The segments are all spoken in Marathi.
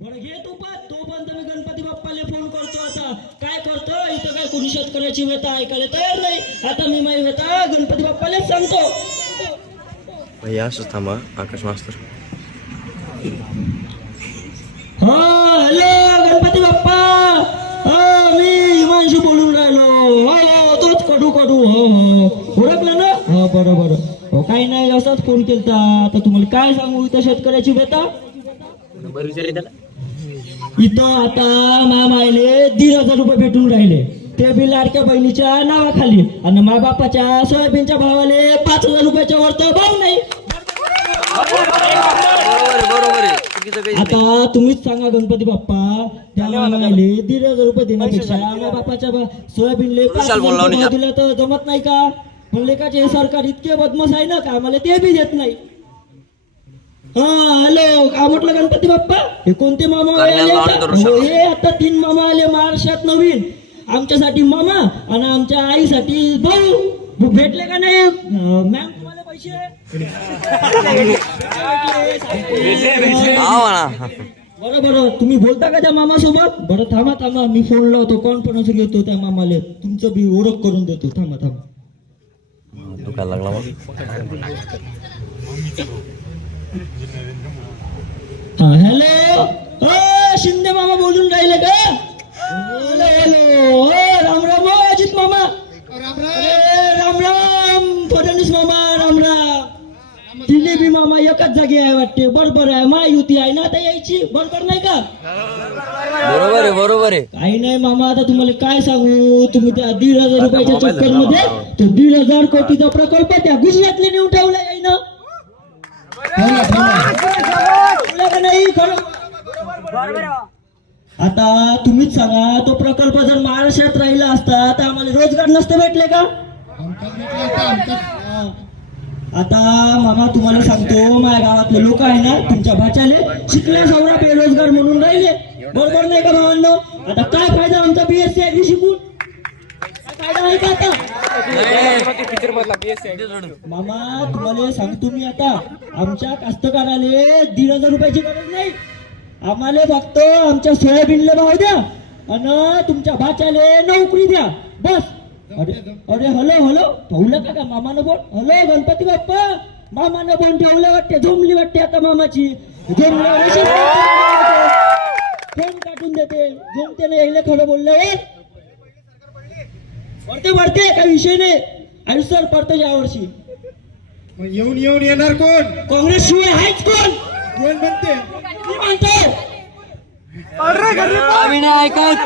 बरं घे तू पण तोपर्यंत मी गणपती बाप्पाला फोन करतो. आता काय करतो इथं, काय कोणी शेतकऱ्याची व्यथा ऐकायला तयार नाही. आता मी माझी व्यथा गणपती बाप्पालाच सांगतो. भैया असंच थांबा आकाश मास्तर. हा हॅलो गणपती बाप्पा, हा मी हिमांशू बोलून राहिलो. हो तोच कडू कडू. हो हो ओळखलं ना. हो बरं बरं. हो काही नाही असंच फोन केलता. आता तुम्हाला काय सांगू इथं शेतकऱ्याची व्यथा. इथं आता मामाले 1,500 रुपये भेटून राहिले, ते बी लाडक्या बहिणीच्या नावाखाली. आणि मा बापाच्या सोयाबीनच्या भावाले 5,000 रुपयाच्या वर तर भाव नाही. आता तुम्हीच सांगा गणपती बाप्पा, त्या मामाले 1,500 रुपये देण्यापेक्षा मा बापाच्या सोयाबीनले 5,000 भाव दिला तर जमत नाही का? पण लेकाचे सरकार इतके बदमाश आहे ना का आम्हाला ते बी देत नाही. हा हॅलो काय म्हटलं गणपती बाप्पा, हे कोणते मामा आले? हे आता 3 मामा आले महाराष्ट्रात नवीन. आमच्यासाठी मामा आणि आमच्या आईसाठी भाऊ. भेटले का नाही मॅम तुम्हाला पैसे? बरं बरं तुम्ही बोलता का त्या मामा सोबत? बरं थांबा थांबा मी फोन लावतो, कॉन्फरन्स घेतो त्या मामाले, तुमचं बी ओळख करून देतो. थांबा थांबा. दुखायला लागला मग. हा हॅलो शिंदे मामा बोलून राहिले का? हॅलो हॅलो राम राम अजित मामा. राम राम फडणवीस मामा. राम राम. तिन्ही बी मामा एकाच जागी आहे वाटते. बरोबर आहे, महायुती आहे ना आता यायची. बरोबर नाही का? बरोबर आहे बरोबर आहे. काही नाही मामा, आता तुम्हाला काय सांगू, तुम्ही त्या 1,500 रुपयाच्या चक्कर मध्ये तो 1,500 कोटीचा प्रकल्प त्या गुजरातले नेऊन ठेवला आहे ना. नाही आता तुम्हीच सांगा, तो प्रकल्प जर महाराष्ट्रात राहिला असता तर आम्हाला रोजगार नसते भेटले का? आता मामा तुम्हाला सांगतो, माझ्या गावातले लोक आहे ना तुमच्या भाच्याले शिकल्या सवरा बेरोजगार म्हणून राहिले. बरोबर नाही का भावांनो? आता काय फायदा आमचा BSc ऍग्री शिकून? फायदा आहे का आता? मामा तुम्हाला सांगतो मी, आता आमच्या कास्तकाराले 1,500 रुपयाची गरज नाही. आम्हाला फक्त आमच्या सोयाबीनला भाव द्या आणि तुमच्या भाच्याले नोकरी द्या बस. अरे अरे हॅलो हॅलो ठेवलं का मामानं बोल? हॅलो गणपती बाप्पा, मामानं बोल ठेवलं वाटते. झोमली वाटते आता मामाची. फोन काटून देते, झोमते नाही यायला खरं बोलल्यावर. पडते पडते काही विषय नाही, आयुष्यावर पडतो यावर्षी. येऊन येऊन येणार कोण? काँग्रेस शिवाय आहेच कोण? कोण म्हणते? मी म्हणतो आम्ही नाही ऐकत.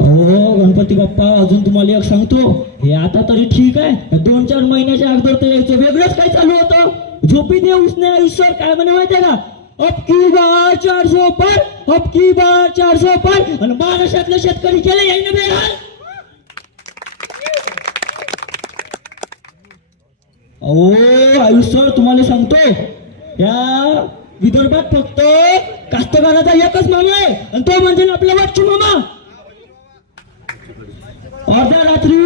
हो गणपती बाप्पा, अजून तुम्हाला एक सांगतो, हे आता तरी ठीक आहे. 2-4 महिन्याच्या अगोदर तर यायचं वेगळंच काय चालू होतं. झोपी दे उसने आयुष्यावर काय म्हणे माहितीये का? अब की बार 400 पार, अब की बार 400 पार. आणि महाराष्ट्रातले शेतकरी केले यायनं बेहाल. अहो आयुष्यावर तुम्हाला सांगतो, या विदर्भात फक्त कास्तकाराचा एकच मामा आहे आणि तो म्हणजे आपला वाच्चू मामा. अर्ध्या रात्री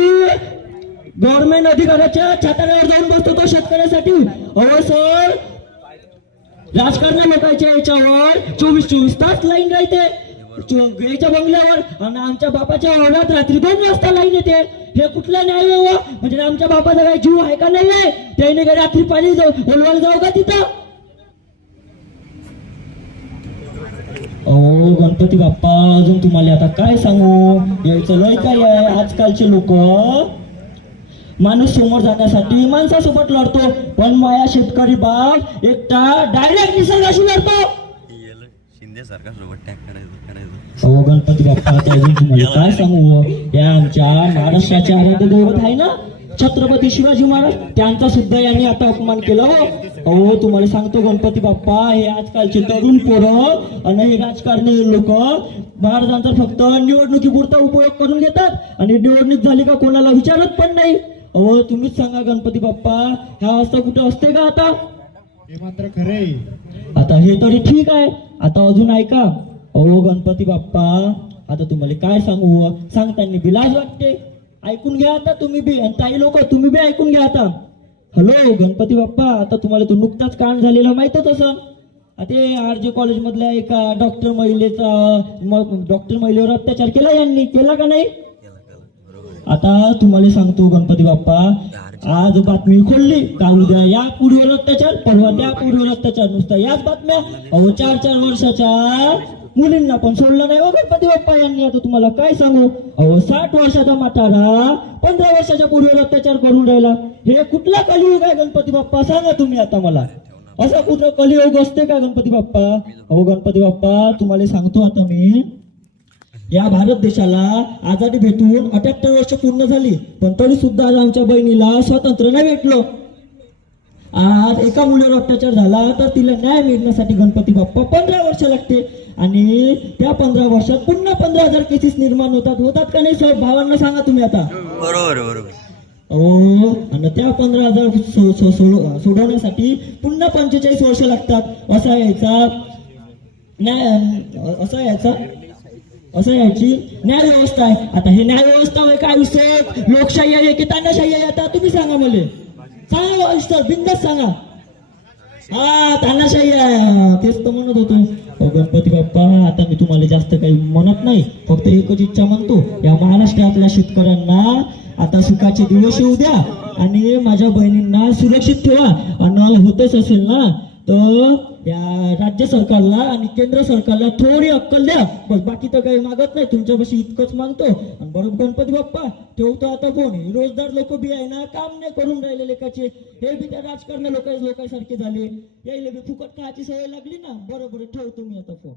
गव्हर्नमेंट अधिकाऱ्याच्या छाताड्यावर जाऊन बसतो तो शेतकऱ्यासाठी. अहो सर, राजकारण लोकांच्या याच्यावर 24 तास लाईन राहते याच्या बंगल्यावर, आणि आमच्या बापाच्या वावरात रात्री 2 वाजता लाईन येते. हे कुठला न्याय हो? म्हणजे आमच्या बापाचा काही जीव आहे का नाही? त्याने काही रात्री पाणी बोलवायला जाऊ का तिथं? अहो गणपती बाप्पा, अजून तुम्हाला आता काय सांगू, यायचं लय काय आहे. आजकालचे लोक माणूस समोर जाण्यासाठी माणसासोबत लढतो, पण माया शेतकरी बाप एकटा डायरेक्ट निसर्गाशी लढतो. शिंदे सरकार सोबत टॅग करायचं. अहो गणपती बाप्पा, अजून तुम्हाला काय सांगू, या आमच्या महाराष्ट्राचे आराध्य दैवत आहे ना छत्रपती शिवाजी महाराज, त्यांचा सुद्धा यांनी आता अपमान केला हो. अहो तुम्हाला सांगतो गणपती बाप्पा, हे आजकालचे तरुण पोरं आणि हे राजकारणी लोक महाराजांचा फक्त निवडणुकीपुरता उपयोग करून घेतात आणि निवडणूक झाली का कोणाला विचारत पण नाही. अहो तुम्हीच सांगा गणपती बाप्पा, ह्या असं कुठं असते का? आता हे मात्र खरे. आता हे तरी ठीक आहे, आता अजून ऐका. अहो गणपती बाप्पा, आता तुम्हाला काय सांगू, सांगताना बिलाज वाटते. ऐकून घ्या आता तुम्ही बी, आणि ताई लोक तुम्ही बी ऐकून घ्या आता. हॅलो गणपती बाप्पा, आता तुम्हाला तो नुकताच कांड झालेला माहितच असं. ते RJ कॉलेज मधल्या एका डॉक्टर महिलेवर अत्याचार केला यांनी, केला का नाही? आता तुम्हाला सांगतो गणपती बाप्पा, आज बातमी खोलली, काल उद्या या पुढीवर अत्याचार, परवा त्या पुढीवर अत्याचार, नुसता याच बातम्या. 4-4 वर्षाच्या मुलींना पण सोडलं नाही हो गणपती बाप्पा यांनी. आता तुम्हाला काय सांगू, 60 वर्षाचा म्हातारा 15 वर्षाच्या पुढीवर अत्याचार करून राहिला. हे कुठला कलियुग आहे गणपती बाप्पा, सांगा तुम्ही आता मला. असं कुठं कलियुग असते का गणपती बाप्पा? गणपती बाप्पा तुम्हाला सांगतो आता मी, या भारत देशाला आझादी भेटून 78 वर्ष पूर्ण झाली, पण तरी सुद्धा आज आमच्या बहिणीला स्वातंत्र्य नाही भेटलो. आज एका मुलीवर अत्याचार झाला तर तिला न्याय मिळण्यासाठी गणपती बाप्पा 15 वर्ष लागते, आणि त्या 15 वर्षात पुन्हा 15,000 केसेस निर्माण होतात का नाही? सर भावांना सांगा तुम्ही आता. बरोबर. आणि त्या 15,000 सोडवण्यासाठी पुन्हा 45 वर्ष लागतात. असा याची न्याय व्यवस्था आहे. आता हे न्याय व्यवस्था आहे काय विषय, लोकशाही आहे की तानाशाही आहे? आता तुम्ही सांगा मला, सांगा सर, बिंदास सांगा. तानाशाही आहे, तेच तर म्हणत होतो. गणपती बाप्पा आता मी तुम्हाला जास्त काही म्हणत नाही, फक्त एकच इच्छा म्हणतो, या महाराष्ट्रातल्या शेतकऱ्यांना आता सुखाचे दिवस येऊ द्या, आणि माझ्या बहिणींना सुरक्षित ठेवा. आणि होतच असेल ना तर या राज्य सरकारला आणि केंद्र सरकारला थोडी अक्कल द्या, बस. बाकी तर काही मागत नाही, तुमच्यापाशी इतकंच मागतो. आणि बरोबर गणपती बाप्पा ठेवतो आता फोन. रोजदार लोक बी आहे ना, काम नाही करून राहिले लेकाचे, हे बी त्या राजकारण लोकांसारखे झाले, यायला बी फुकट खायची सवय लागली ना. बरोबर ठेवतो मी आता फोन.